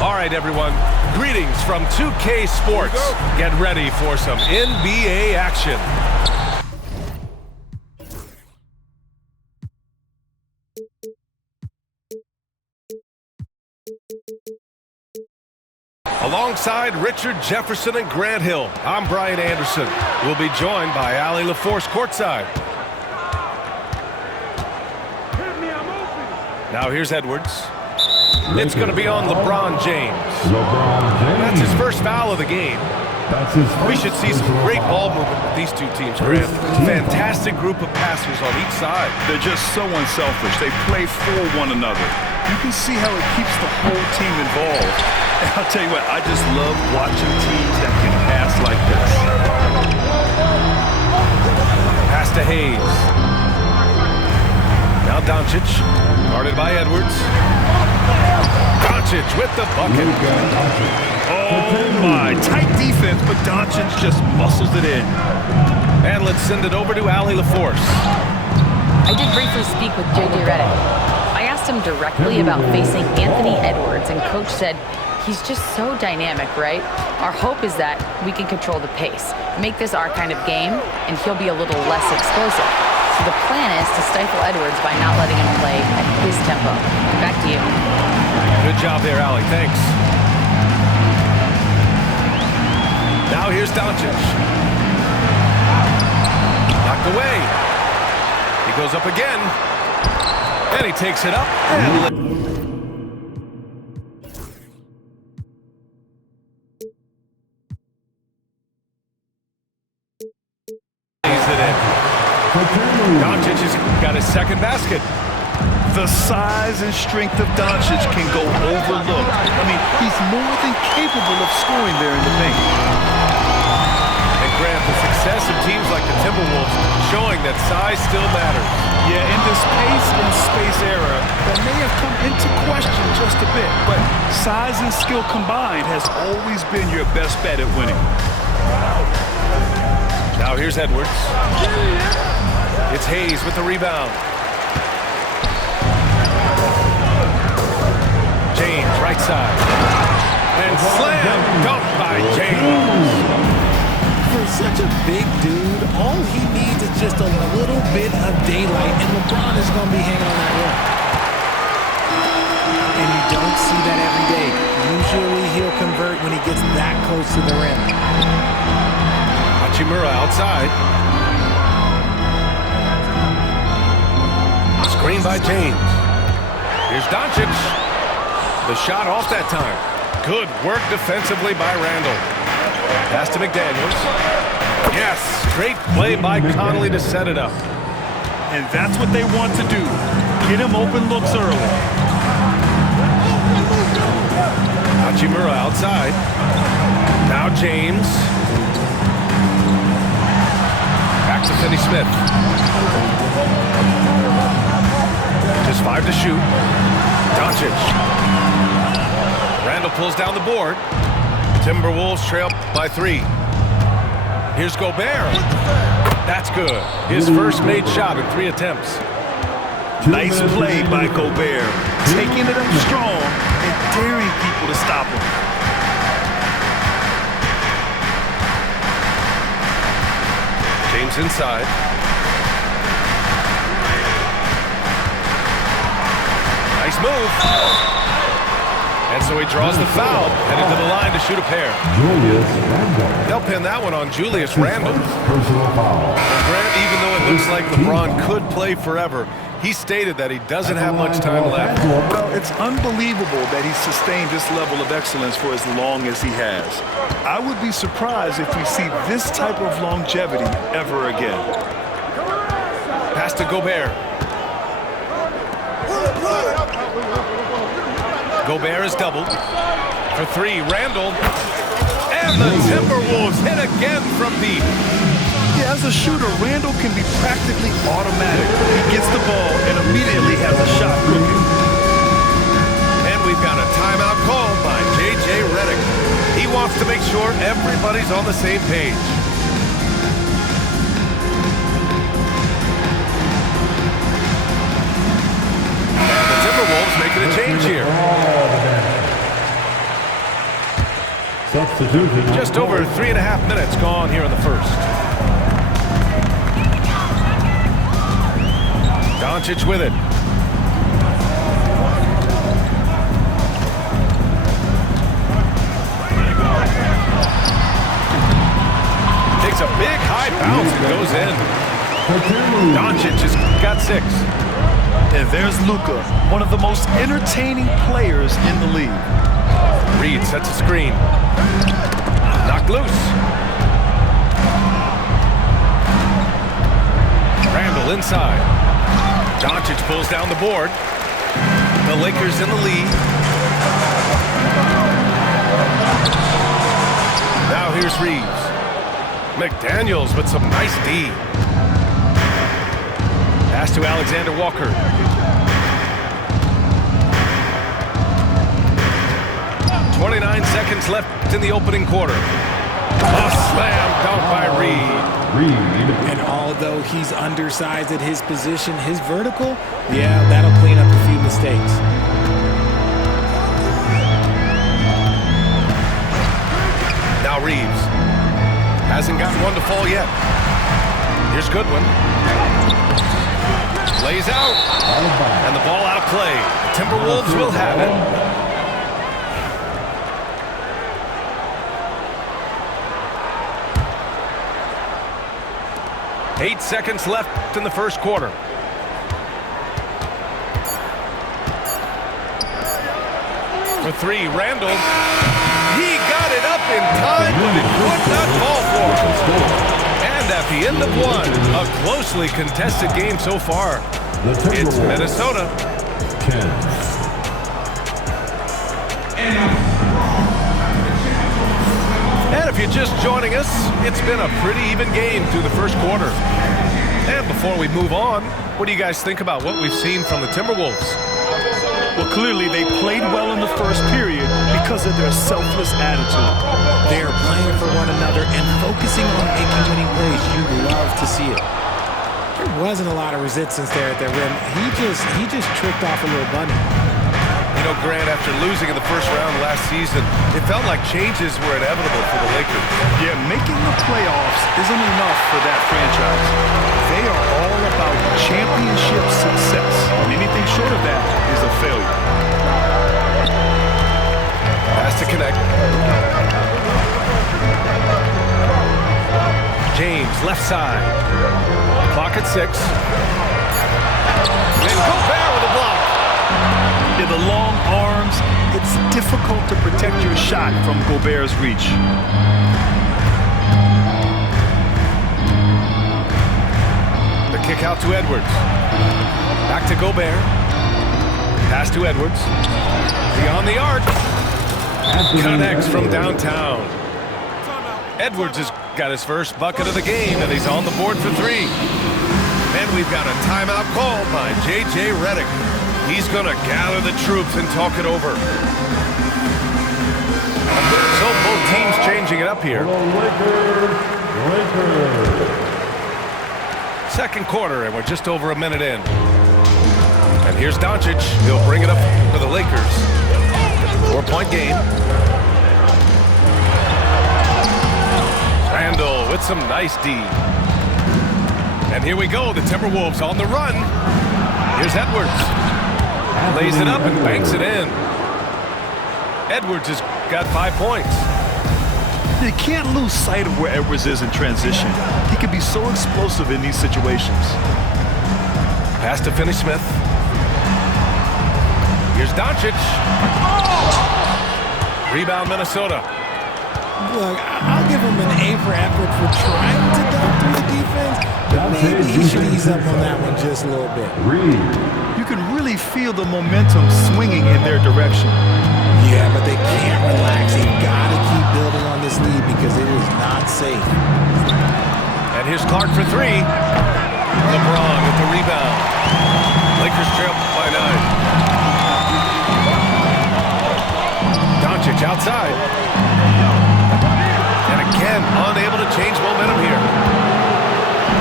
All right, everyone. Greetings from 2K Sports. Get ready for some NBA action. Alongside Richard Jefferson and Grant Hill, I'm Brian Anderson. We'll be joined by Allie LaForce courtside. Now here's Edwards. It's going to be on LeBron James. That's his first foul of the game. We should see some great ball movement with these two teams, Grant. Fantastic group of passers on each side. They're just so unselfish. They play for one another. You can see how it keeps the whole team involved. And I'll tell you what, I just love watching teams that can pass like this. Pass to Hayes. Now Doncic, guarded by Edwards. Doncic with the bucket. Oh my, tight defense, but Doncic just muscles it in. And let's send it over to Allie LaForce. I did briefly speak with J.J. Redick. I asked him directly about facing Anthony Edwards, and Coach said he's just so dynamic, right? Our hope is that we can control the pace, make this our kind of game, and he'll be a little less explosive. So the plan is to stifle Edwards by not letting him play at his tempo. Back to you. Good job there, Allie. Thanks. Now here's Doncic. Knocked away. He goes up again. And he takes it up. And lays it in. Doncic has got his second basket. The size and strength of Doncic can go overlooked. I mean, he's more than capable of scoring there in the paint. And Grant, the success of teams like the Timberwolves showing that size still matters. Yeah, in this pace and space era, that may have come into question just a bit, but size and skill combined has always been your best bet at winning. Now here's Edwards. It's Hayes with the rebound. James, right side. And slam dunk by James. For such a big dude, all he needs is just a little bit of daylight, and LeBron is going to be hanging on that rim. And you don't see that every day. Usually he'll convert when he gets that close to the rim. Hachimura outside. Screen by James. Here's Doncic. The shot off that time. Good work defensively by Randall. Pass to McDaniels. Yes, great play by Conley to set it up. And that's what they want to do. Get him open looks early. Hachimura outside. Now James. Back to Finney-Smith. Just 5 to shoot. Doncic. Randall pulls down the board. Timberwolves trail by 3. Here's Gobert. That's good. His first made shot in 3 attempts. Nice play by Gobert. Taking it up strong and daring people to stop him. James inside. Nice move. And so he draws the foul, heading to the line to shoot a pair. Julius Randle. They'll pin that one on Julius Randle. Personal foul. Grant, even though it looks like LeBron could play forever, he stated that he doesn't have much time left. Well, it's unbelievable that he's sustained this level of excellence for as long as he has. I would be surprised if we see this type of longevity ever again. Pass to Gobert. Gobert is doubled. For 3, Randall. And the Timberwolves hit again from deep. Yeah, as a shooter, Randall can be practically automatic. He gets the ball and immediately has a shot cooking. And we've got a timeout called by J.J. Redick. He wants to make sure everybody's on the same page. And the Timberwolves making a change here. Substitution. Just over 3.5 minutes gone here in the first. Doncic with it. Takes a big high bounce and goes in. Doncic has got 6. And there's Luka, one of the most entertaining players in the league. Reed sets a screen. Knocked loose. Randall inside. Doncic pulls down the board. The Lakers in the lead. Now here's Reeves. McDaniels with some nice D. Pass to Alexander Walker. .29 seconds left in the opening quarter. A slam dunk by Reed. And although he's undersized at his position, his vertical, yeah, that'll clean up a few mistakes. Now Reeves. Hasn't gotten one to fall yet. Here's Goodwin. Lays out. And the ball out of play. Timberwolves will have it. 8 seconds left in the first quarter. For 3, Randall. He got it up in time, but it could not fall for him. And at the end of 1, a closely contested game so far. It's Minnesota. 10. And if you're just joining us, it's been a pretty even game through the first quarter. And before we move on, what do you guys think about what we've seen from the Timberwolves? Well, clearly they played well in the first period because of their selfless attitude. They're playing for one another and focusing on making winning plays. You love to see it. There wasn't a lot of resistance there at the rim. He just tricked off a little bunny. You know, Grant, after losing in the first round last season, it felt like changes were inevitable for the Lakers. Yeah, making the playoffs isn't enough for that franchise. They are all about championship success. And anything short of that is a failure. Has to connect. James, left side. Clock at 6. And Gobert with a block. In the long arms, it's difficult to protect your shot from Gobert's reach. The kick out to Edwards. Back to Gobert. Pass to Edwards. Beyond the arc. Connects from downtown. Edwards has got his first bucket of the game, and he's on the board for 3. And we've got a timeout called by J.J. Redick. He's going to gather the troops and talk it over. So both teams changing it up here. Second quarter, and we're just over a minute in. And here's Doncic. He'll bring it up for the Lakers. 4-point game. Randall with some nice D. And here we go. The Timberwolves on the run. Here's Edwards. Lays it up and banks it in. Edwards has got 5 points. You can't lose sight of where Edwards is in transition. He can be so explosive in these situations. Pass to Finney-Smith. Here's Doncic. Rebound, Minnesota. Look, I'll give him an A for effort for trying to dunk through the defense, but maybe he should ease up on that one just a little bit. You can really feel the momentum swinging in their direction. Yeah, but they can't relax. They've got to keep building on this lead because it is not safe. And here's Clark for 3. LeBron with the rebound. Lakers trail by 9. Doncic outside. And again, unable to change momentum here.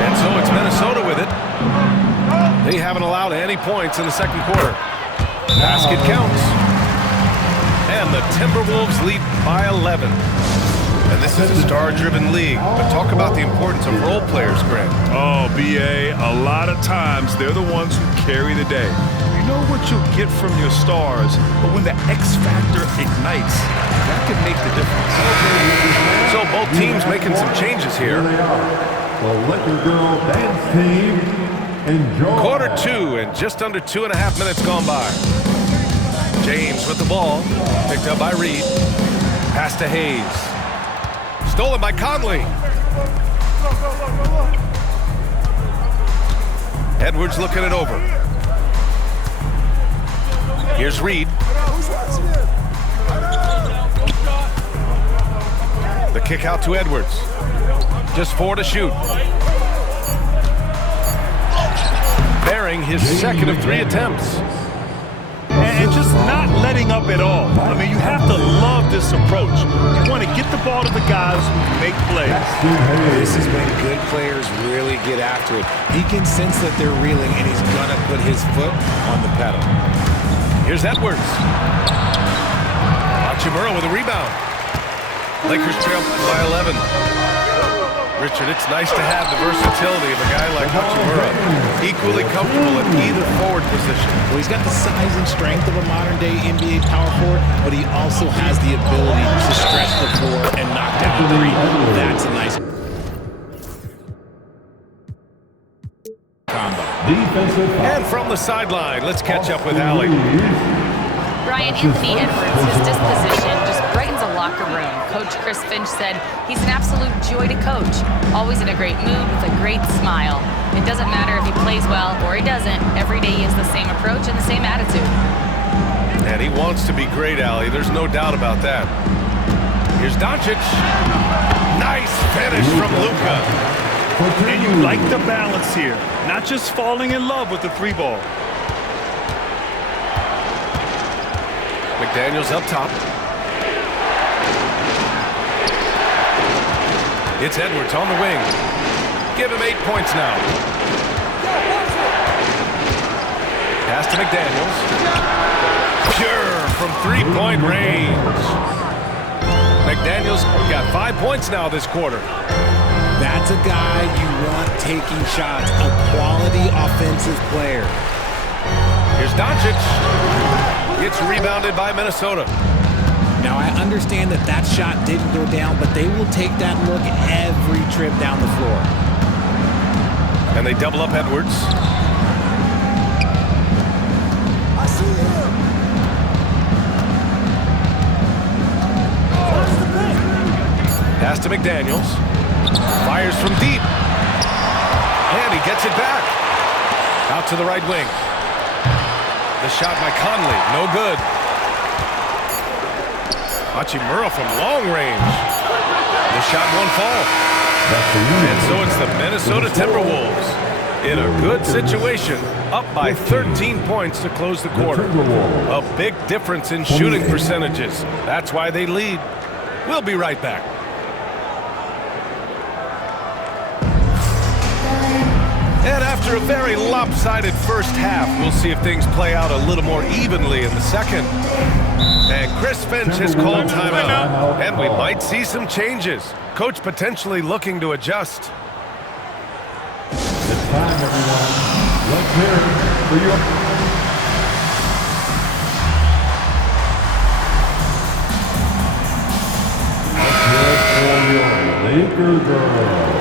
And so it's Minnesota with it. They haven't allowed any points in the second quarter. Basket counts. And the Timberwolves lead by 11. And this is a star-driven league. But talk about the importance of role players, Grant. Oh, B.A., a lot of times they're the ones who carry the day. You know what you'll get from your stars, but when the X factor ignites, that could make the difference. So both teams making some changes here. The Laker girl dance team, enjoy. Quarter 2 and just under 2.5 minutes gone by. James with the ball, picked up by Reed. Pass to Hayes. Stolen by Conley. Edwards looking it over. Here's Reed. The kick out to Edwards. Just 4 to shoot. Bearing his second of 3 attempts. And just not letting up at all. I mean, you have to love this approach. You want to get the ball to the guys who make plays. This is when good players really get after it. He can sense that they're reeling, and he's going to put his foot on the pedal. Here's Edwards. Hachimura with a rebound. Lakers trail by 11. Richard, it's nice to have the versatility of a guy like Hachimura, equally comfortable at either forward position. Well, he's got the size and strength of a modern-day NBA power forward, but he also has the ability to stretch the floor and knock down a three. That's a nice combo. And from the sideline, let's catch up with Allie. Brian, Anthony Edwards, his disposition just brightens a locker room. Coach Chris Finch said he's an absolute joy to coach. Always in a great mood with a great smile. It doesn't matter if he plays well or he doesn't. Every day he has the same approach and the same attitude. And he wants to be great, Allie. There's no doubt about that. Here's Doncic. Nice finish from Luka. And you like the balance here. Not just falling in love with the 3-ball. McDaniels up top. It's Edwards on the wing. Give him 8 points now. Pass to McDaniels. Pure from 3-point range. McDaniels got 5 points now this quarter. That's a guy you want taking shots, a quality offensive player. Here's Doncic. Gets rebounded by Minnesota. Now, I understand that that shot didn't go down, but they will take that look every trip down the floor. And they double up Edwards. I see him. Pass to McDaniels. Fires from deep. And he gets it back. Out to the right wing. The shot by Conley, no good. Hachimura from long range. The shot won't fall. And so it's the Minnesota Timberwolves in a good situation, up by 13 points to close the quarter. A big difference in shooting percentages. That's why they lead. We'll be right back. And after a very lopsided first half, we'll see if things play out a little more evenly in the second. And Chris Finch has called timeout. And we might see some changes. Coach potentially looking to adjust. It's time, everyone. Let's hear it for your... Laker girls.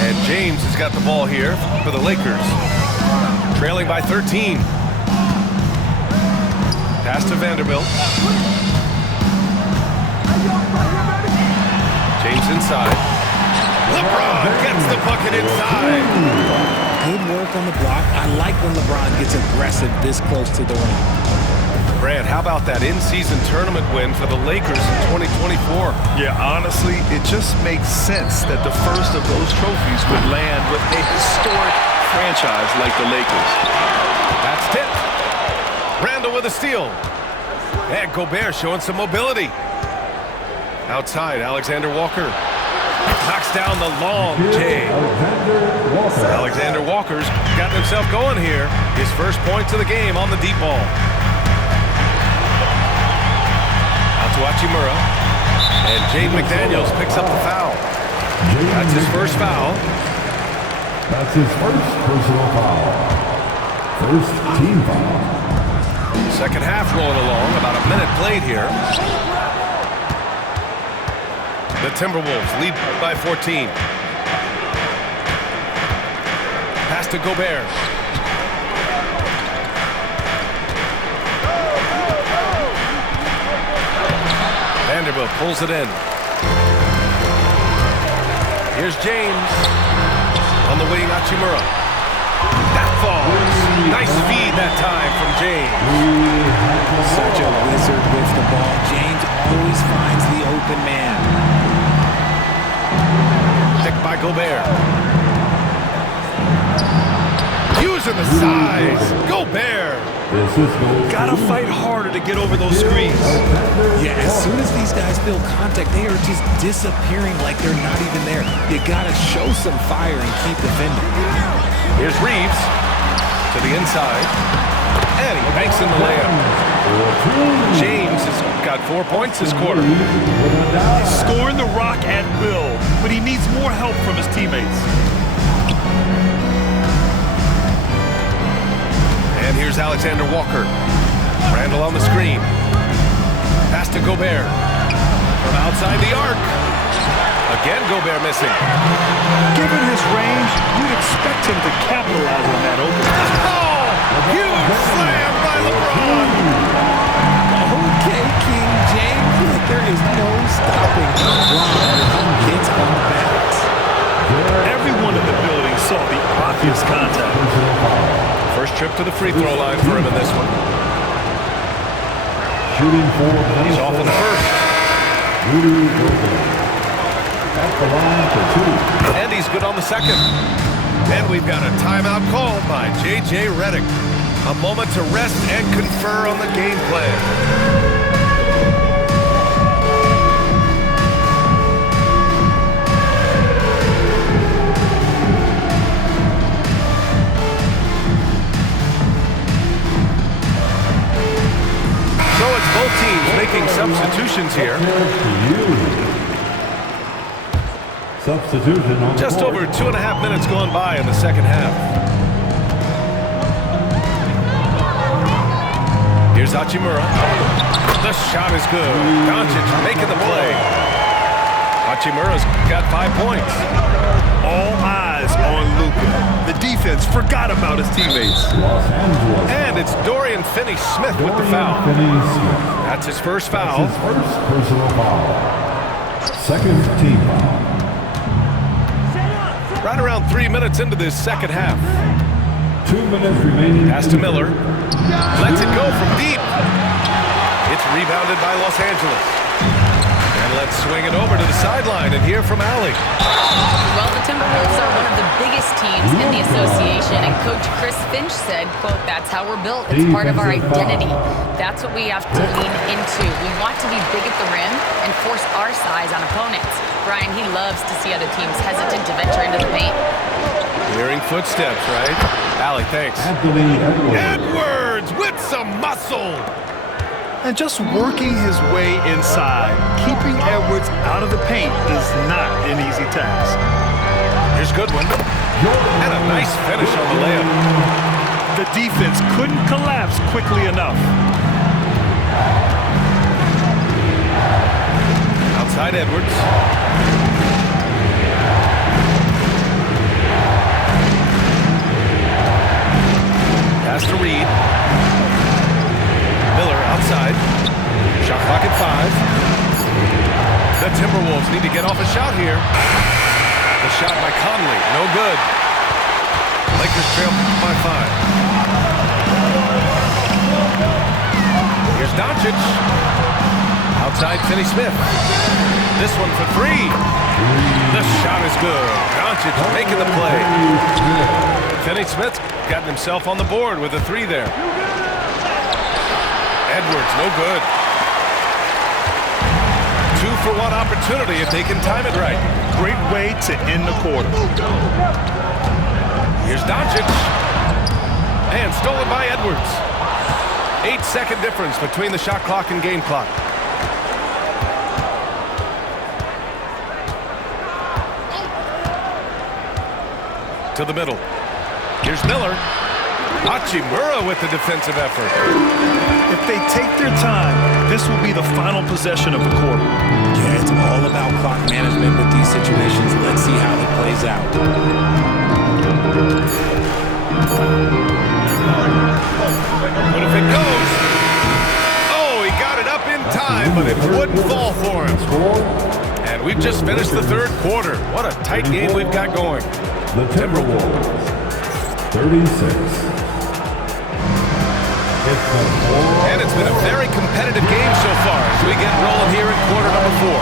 And James has got the ball here for the Lakers. Trailing by 13. Pass to Vanderbilt. James inside. LeBron gets the bucket inside. Good work on the block. I like when LeBron gets aggressive this close to the rim. Brad, how about that in-season tournament win for the Lakers in 2024? Yeah, honestly, it just makes sense that the first of those trophies would land with a historic franchise like the Lakers. That's tipped. Randall with a steal. And Gobert showing some mobility. Outside, Alexander Walker. Knocks down the long J. Alexander Walker's gotten himself going here. His first points of the game on the deep ball. Out to Hachimura. And Jaden McDaniels picks up the foul. That's his first foul. That's his first personal foul. First team foul. Second half rolling along. About a minute played here. The Timberwolves lead by 14. Pass to Gobert. Vanderbilt pulls it in. Here's James. On the wing, Hachimura. That falls. Nice feed that time from James. Such a wizard with the ball. James always finds the open man. Picked by Gobert. Using the size. Gobert. Gotta fight harder to get over those screens. Yeah, as soon as these guys feel contact, they are just disappearing like they're not even there. You gotta show some fire and keep defending. Here's Reeves to the inside. And he banks in the layup. James has got 4 points this quarter. Scoring the rock at will, but he needs more help from his teammates. And here's Alexander Walker. Randall on the screen. Pass to Gobert. From outside the arc. Again, Gobert missing. Given his range, you'd expect him to capitalize on that opening. Oh! Huge slam by LeBron! Okay, King James. There is no stopping LeBron when he gets on the bounce. Everyone in the building saw the obvious contact. First trip to the free throw line for him in this one. Shooting for He's off on the first. Rudy Gobert. At the line for 2. And he's good on the second. And we've got a timeout called by J.J. Redick. A moment to rest and confer on the game plan. So it's both teams making substitutions here. Substitution on Just the court. over 2.5 minutes gone by in the second half. Here's Hachimura. The shot is good. Doncic making the play. Hachimura's got 5 points. All eyes on Luka. The defense forgot about his teammates. Los Angeles. And it's Dorian Finney-Smith with the foul. Finney-Smith. That's his first foul. His first personal foul. Second team foul. Right around 3 minutes into this second half. 2 minutes remaining. Pass to Miller. Lets it go from deep. It's rebounded by Los Angeles. And let's swing it over to the sideline and hear from Allie. Well, the Timberwolves are one of the biggest teams in the association, and Coach Chris Finch said, quote, "That's how we're built. It's part of our identity. That's what we have to lean into. We want to be big at the rim and force our size on opponents." Brian, he loves to see other teams hesitant to venture into the paint. Hearing footsteps, right? Allie, thanks. Anthony Edwards. Edwards with some muscle. And just working his way inside, keeping Edwards out of the paint is not an easy task. Here's Goodwin. And a nice finish on the layup. The defense couldn't collapse quickly enough. Outside Edwards. Pass to Reed. Miller outside. Shot clock at 5. The Timberwolves need to get off a shot here. The shot by Conley, no good. Lakers trail by 5. Here's Doncic. Outside Finney-Smith. This one for 3. The shot is good. Doncic making the play. Finney-Smith's gotten himself on the board with a 3 there. Edwards, no good. 2-for-1 opportunity if they can time it right. Great way to end the quarter. Here's Doncic. And stolen by Edwards. 8-second difference between the shot clock and game clock. To the middle. Here's Miller. Hachimura with the defensive effort. If they take their time, this will be the final possession of the quarter. Yeah, it's all about clock management with these situations. Let's see how it plays out. What if it goes? Oh, he got it up in time, but it wouldn't fall for him. And we've just finished the third quarter. What a tight game we've got going. The Timberwolves, 36. And it's been a very competitive game so far as we get rolling here in quarter number 4.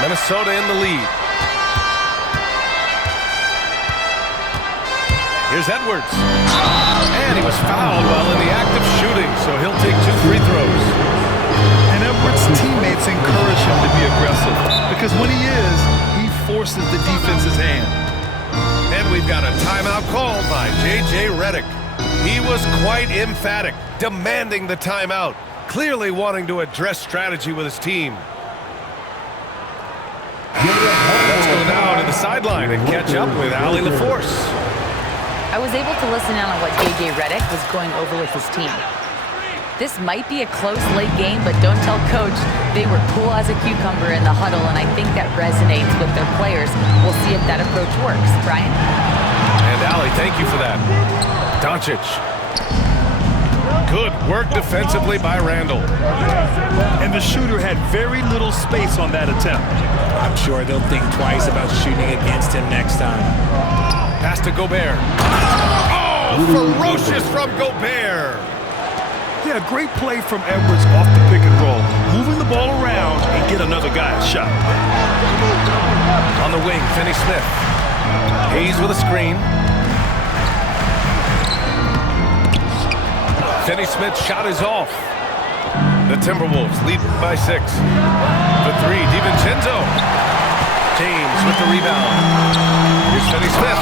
Minnesota in the lead. Here's Edwards. And he was fouled while in the act of shooting, so he'll take 2 free throws. And Edwards' teammates encourage him to be aggressive because when he is, he forces the defense's hand. And we've got a timeout called by J.J. Redick. He was quite emphatic, demanding the timeout, clearly wanting to address strategy with his team. Let's go now to the sideline and catch up with Allie LaForce. I was able to listen in on what J.J. Redick was going over with his team. This might be a close late game, but don't tell Coach. They were cool as a cucumber in the huddle, and I think that resonates with their players. We'll see if that approach works. Brian? And Allie, thank you for that. Doncic. Good work defensively by Randall. And the shooter had very little space on that attempt. I'm sure they'll think twice about shooting against him next time. Pass to Gobert. Oh, ferocious from Gobert. Yeah, great play from Edwards off the pick and roll. Moving the ball around and get another guy a shot. On the wing, Finney Smith. Hayes with a screen. Finney Smith's shot is off. The Timberwolves lead by 6. The 3, DiVincenzo. James with the rebound. Here's Finney Smith.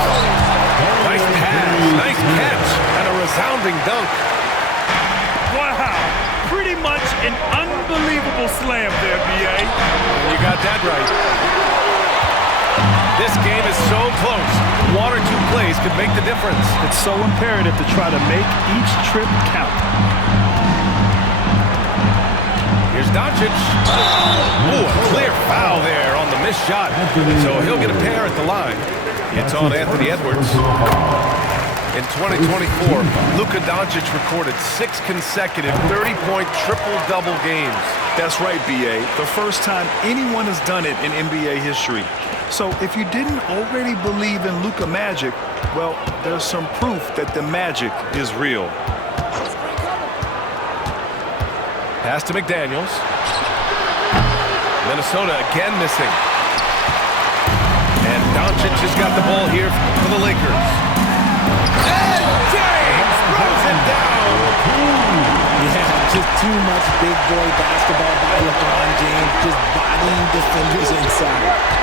Nice pass, nice catch, and a resounding dunk. Wow, pretty much an unbelievable slam there, B.A. You got that right. This game is so close. 1 or 2 plays could make the difference. It's so imperative to try to make each trip count. Here's Doncic. Ooh, a clear foul there on the missed shot. So he'll get a pair at the line. It's on Anthony Edwards. In 2024, Luka Doncic recorded 6 consecutive 30-point triple-double games. That's right, B.A. The first time anyone has done it in NBA history. So if you didn't already believe in Luka Magic, well, there's some proof that the magic is real. Pass to McDaniels. Minnesota again missing. And Doncic has got the ball here for the Lakers. And James throws it down. Yeah, just too much big boy basketball by LeBron James, just bodying defenders inside.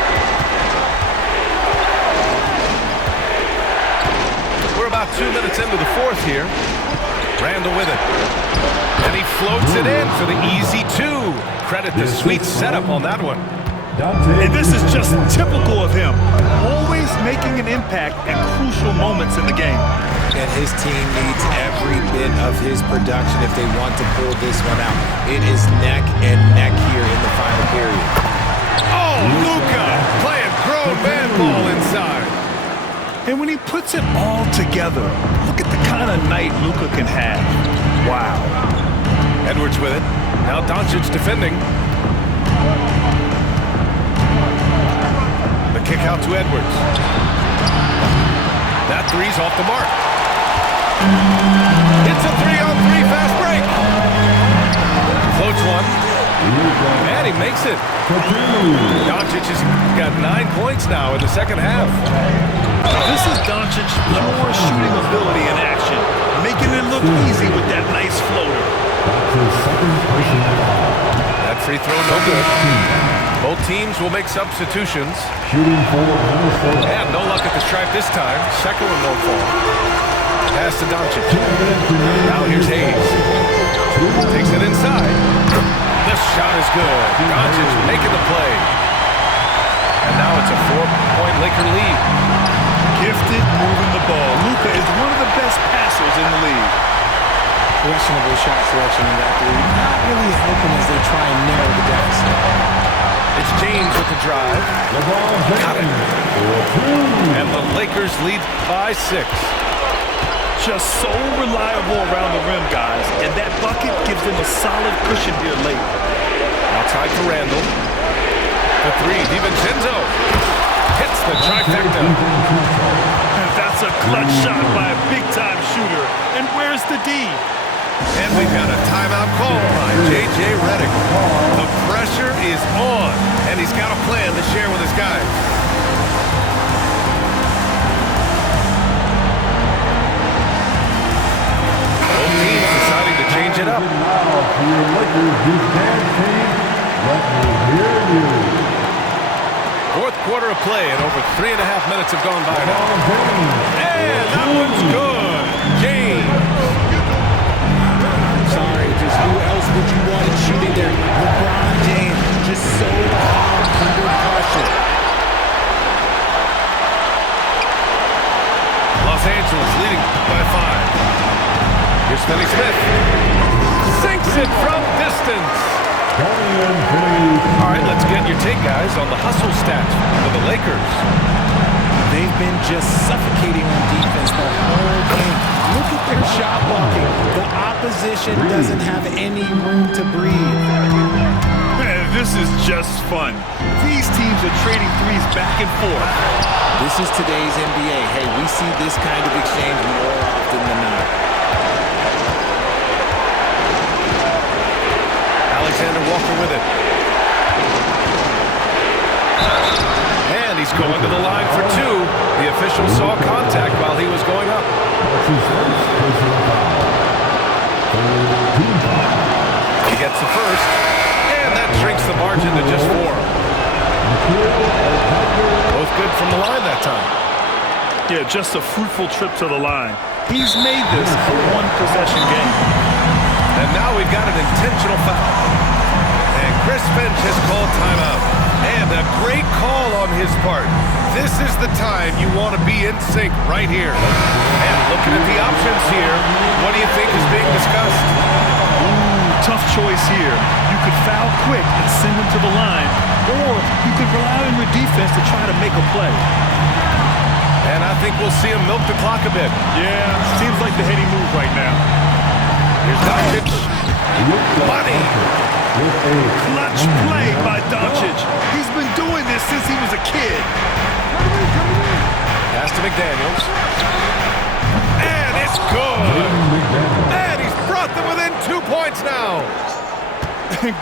We're about 2 minutes into the 4th here. Randall with it. And he floats it in for the easy 2. Credit the sweet setup on that one. And this is just typical of him. Always making an impact at crucial moments in the game. And his team needs every bit of his production if they want to pull this one out. It is neck and neck here in the final period. Oh, Luka playing grown man ball inside. And when he puts it all together, look at the kind of night Luka can have. Wow. Edwards with it. Now Doncic defending. The kick out to Edwards. That 3's off the mark. It's a 3-on-3 fast break. Floats one. And he makes it. Doncic has got 9 points now in the second half. This is Doncic's pure shooting ability in action, making it look easy with that nice floater. That free throw no good. Both teams will make substitutions. Shooting for Minnesota. And no luck at the stripe this time. Second one won't fall. Pass to Doncic. Now here's Hayes. Takes it inside. This shot is good. Doncic making the play. And now it's a 4-point Laker lead. Gifted moving the ball. Luka is one of the best passers in the league. Questionable shot selection in that three. Not really helping as they try and narrow the deficit. It's James with the drive. Got it. And the Lakers lead by 6. Just so reliable around the rim, guys. And that bucket gives them a solid cushion here late. Outside to Randall. The 3, DiVincenzo. Hits the trifecta. And that's a clutch shot by a big-time shooter. And where's the D? And we've got a timeout call by J.J. Redick. The pressure is on, and he's got a plan to share with his guys. Both teams deciding to change it up. Now for your Lakers defense team, let me hear you. Fourth quarter of play, and over 3.5 minutes have gone by now. And that one's good. James. Sorry, just who else would you want it shooting there? LeBron James, just so calm under pressure. Los Angeles leading by 5. Here's Finney Smith. Sinks it from distance. All right, let's get your take, guys, on the hustle stats for the Lakers. They've been just suffocating on defense the whole game. Look at their shot blocking. The opposition doesn't have any room to breathe. Man, this is just fun. These teams are trading threes back and forth. This is today's NBA. Hey, we see this kind of exchange more often than not. Alexander Walker with it. And he's going to the line for 2. The official saw contact while he was going up. He gets the first, and that shrinks the margin to just 4. Both good from the line that time. Yeah, just a fruitful trip to the line. He's made this a one-possession game. And now we've got an intentional foul. And Chris Finch has called timeout. And a great call on his part. This is the time you want to be in sync right here. And looking at the options here, what do you think is being discussed? Tough choice here. You could foul quick and send them to the line, or you could rely on your defense to try to make a play. And I think we'll see him milk the clock a bit. Yeah, seems like the heady move right now. Here's Doncic. Money. Clutch play by Doncic. He's been doing this since he was a kid. Pass to McDaniels. And it's good. And he's brought them within 2 points now.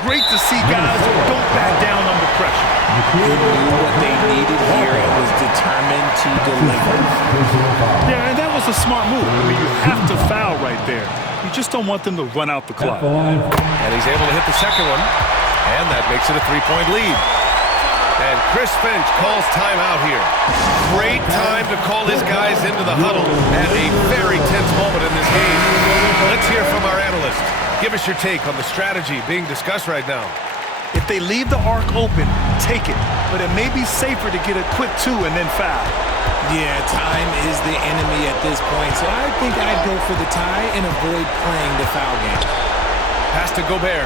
Great to see guys who don't back down under pressure. He knew what they needed here and was determined to deliver. Yeah, and that was a smart move. I mean, you have to foul right there. You just don't want them to run out the clock. And he's able to hit the second one. And that makes it a 3-point lead. And Chris Finch calls timeout here. Great time to call his guys into the huddle at a very tense moment in this game. Let's hear from our analyst. Give us your take on the strategy being discussed right now. If they leave the arc open, take it. But it may be safer to get a quick 2 and then foul. Yeah, time is the enemy at this point, so I think I'd go for the tie and avoid playing the foul game. Pass to Gobert.